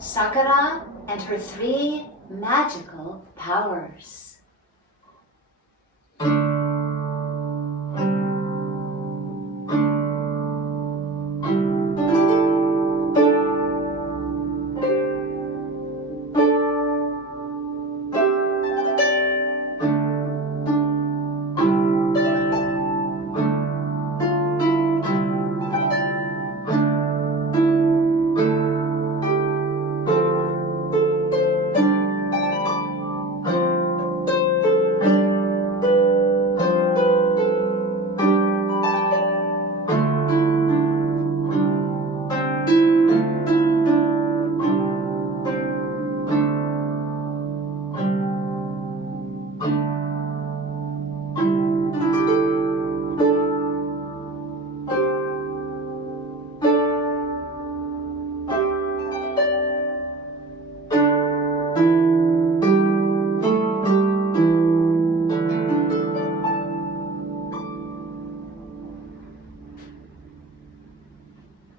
Sakura and her 3 magical powers.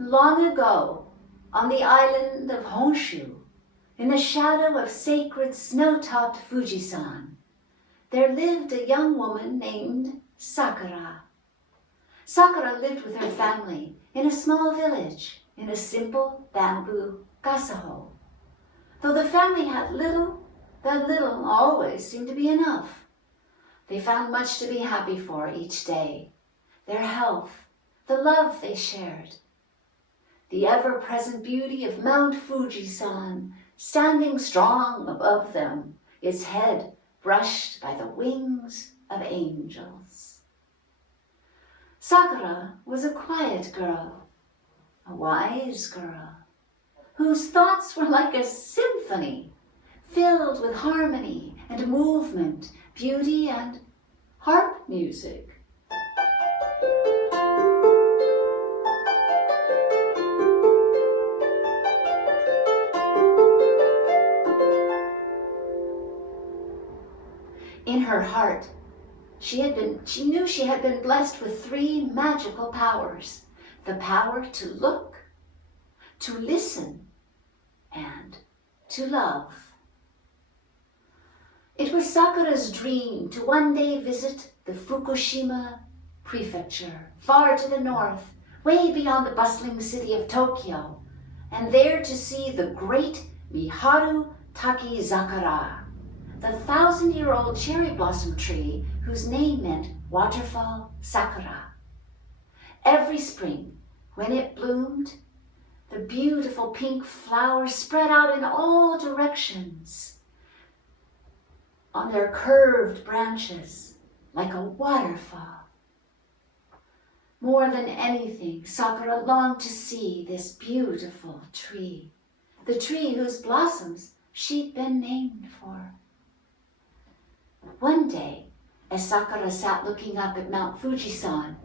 Long ago, on the island of Honshu, in the shadow of sacred snow-topped Fujisan, there lived a young woman named Sakura. Sakura lived with her family in a small village in a simple bamboo gasaho. Though the family had little, that little always seemed to be enough. They found much to be happy for each day: their health, the love they shared, the ever-present beauty of Mount Fujisan standing strong above them, its head brushed by the wings of angels. Sakura was a quiet girl, a wise girl, whose thoughts were like a symphony, filled with harmony and movement, beauty and harp music. In her heart, she knew she had been blessed with 3 magical powers: the power to look, to listen, and to love. It was Sakura's dream to one day visit the Fukushima prefecture, far to the north, way beyond the bustling city of Tokyo, and there to see the great Miharu Takizakura, the 1,000-year-old cherry blossom tree whose name meant waterfall Sakura. Every spring, when it bloomed, the beautiful pink flowers spread out in all directions on their curved branches like a waterfall. More than anything, Sakura longed to see this beautiful tree, the tree whose blossoms she'd been named for. One day, as Sakura sat looking up at Mount Fujisan,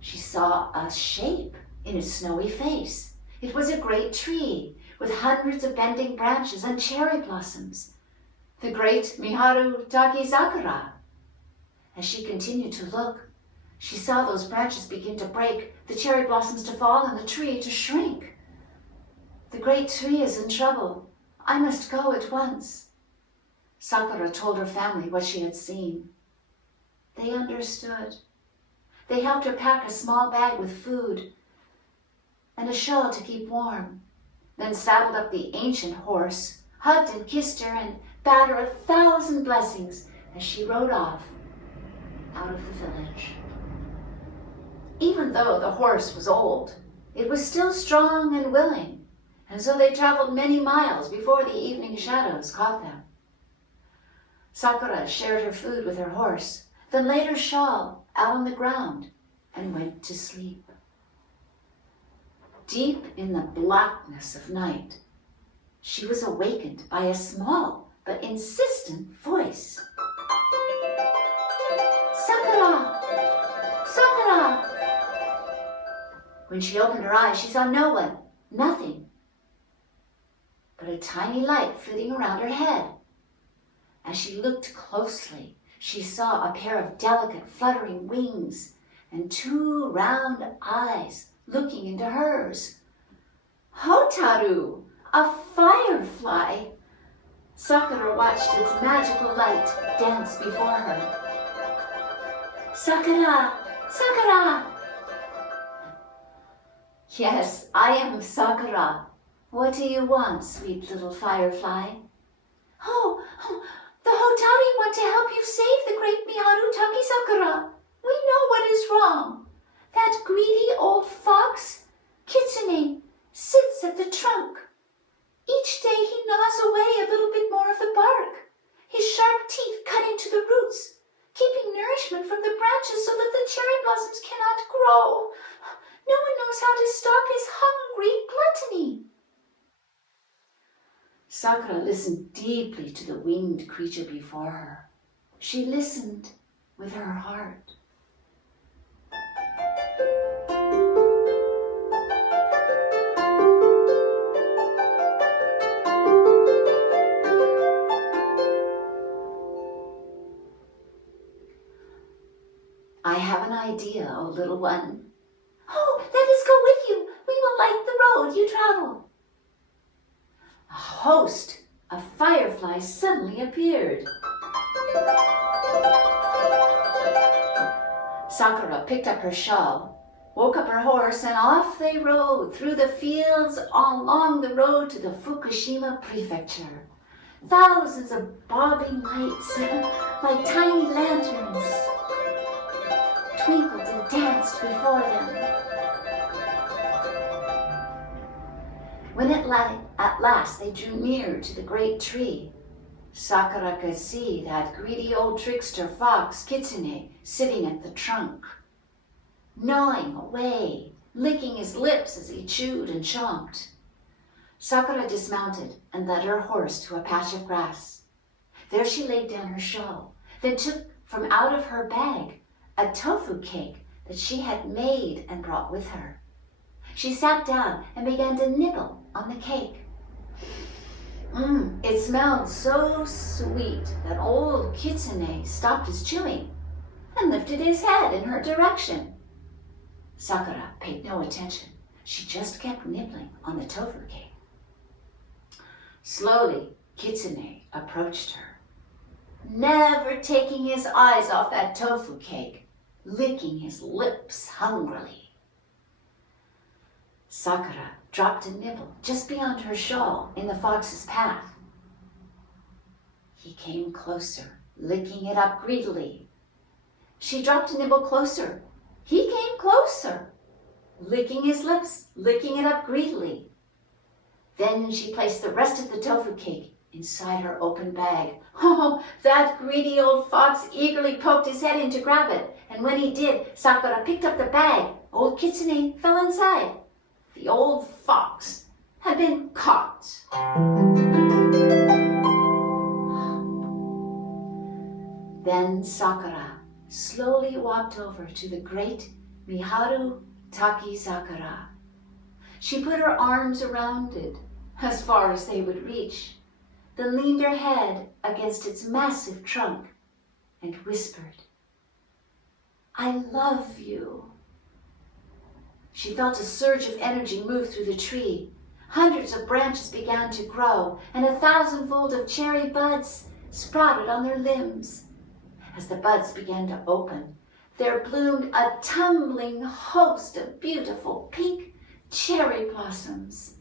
she saw a shape in its snowy face. It was a great tree with hundreds of bending branches and cherry blossoms, the great Miharu Takizakura. As she continued to look, she saw those branches begin to break, the cherry blossoms to fall, and the tree to shrink. The great tree is in trouble. I must go at once. Sakura told her family what she had seen. They understood. They helped her pack a small bag with food and a shawl to keep warm, then saddled up the ancient horse, hugged and kissed her, and bade her 1,000 blessings as she rode off out of the village. Even though the horse was old, it was still strong and willing, and so they traveled many miles before the evening shadows caught them. Sakura shared her food with her horse, then laid her shawl out on the ground and went to sleep. Deep in the blackness of night, she was awakened by a small but insistent voice. Sakura! Sakura! When she opened her eyes, she saw no one, nothing, but a tiny light flitting around her head. As she looked closely, she saw a pair of delicate fluttering wings and 2 round eyes looking into hers. Hotaru, A firefly! Sakura watched its magical light dance before her. Sakura! Sakura! Yes, I am Sakura. What do you want, sweet little firefly? Oh, the Hotari want to help you save the great Miharu Taki Sakura. We know what is wrong. That greedy old fox, Kitsune, sits at the trunk. Each day he gnaws away a little bit more of the bark. His sharp teeth cut into the roots, keeping nourishment from the branches so that the cherry blossoms cannot grow. No one knows how to stop his hungry gluttony. Sakura listened deeply to the winged creature before her. She listened with her heart. I have an idea, O little one. Oh, let us go with you. We will light the road you travel. A host of fireflies suddenly appeared. Sakura picked up her shawl, woke up her horse, and off they rode through the fields along the road to the Fukushima prefecture. Thousands of bobbing lights, like tiny lanterns, twinkled and danced before them. When at last they drew near to the great tree, Sakura could see that greedy old trickster fox Kitsune sitting at the trunk, gnawing away, licking his lips as he chewed and chomped. Sakura dismounted and led her horse to a patch of grass. There she laid down her shawl, then took from out of her bag a tofu cake that she had made and brought with her. She sat down and began to nibble on the cake. It smelled so sweet that old Kitsune stopped his chewing and lifted his head in her direction. Sakura paid no attention. She just kept nibbling on the tofu cake. Slowly, Kitsune approached her, never taking his eyes off that tofu cake, licking his lips hungrily. Sakura dropped a nibble just beyond her shawl in the fox's path. He came closer, licking it up greedily. She dropped a nibble closer. He came closer, licking his lips, licking it up greedily. Then she placed the rest of the tofu cake inside her open bag. Oh, that greedy old fox eagerly poked his head in to grab it, and when he did, Sakura picked up the bag. Old Kitsune fell inside. The old fox had been caught. Then Sakura slowly walked over to the great Miharu Taki Sakura. She put her arms around it as far as they would reach, then leaned her head against its massive trunk and whispered, "I love you." She felt a surge of energy move through the tree. Hundreds of branches began to grow, and 1,000-fold of cherry buds sprouted on their limbs. As the buds began to open, there bloomed a tumbling host of beautiful pink cherry blossoms.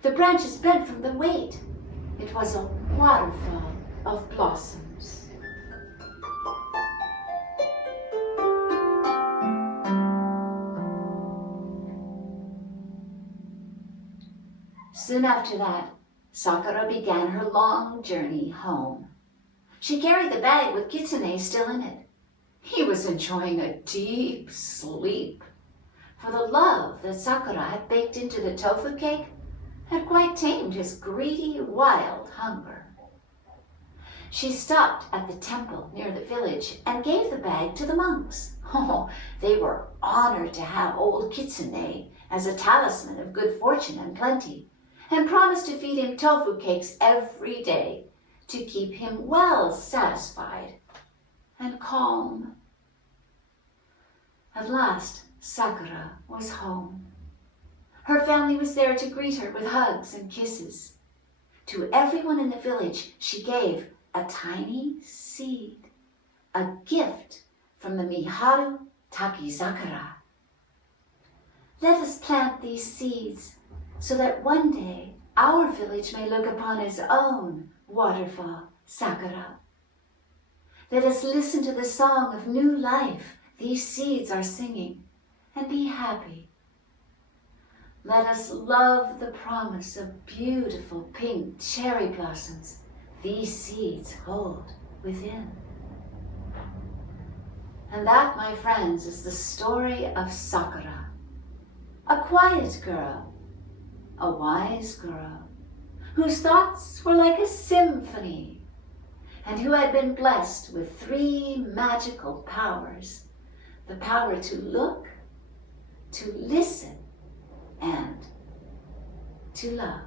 The branches bent from the weight. It was a waterfall of blossoms. Soon after that, Sakura began her long journey home. She carried the bag with Kitsune still in it. He was enjoying a deep sleep, for the love that Sakura had baked into the tofu cake had quite tamed his greedy, wild hunger. She stopped at the temple near the village and gave the bag to the monks. Oh, they were honored to have old Kitsune as a talisman of good fortune and plenty, and promised to feed him tofu cakes every day to keep him well satisfied and calm. At last, Sakura was home. Her family was there to greet her with hugs and kisses. To everyone in the village, she gave a tiny seed, a gift from the Miharu Takizakura. Let us plant these seeds so that one day our village may look upon its own waterfall, Sakura. Let us listen to the song of new life these seeds are singing and be happy. Let us love the promise of beautiful pink cherry blossoms these seeds hold within. And that, my friends, is the story of Sakura, a quiet girl, a wise girl, whose thoughts were like a symphony, and who had been blessed with 3 magical powers: the power to look, to listen, and to love.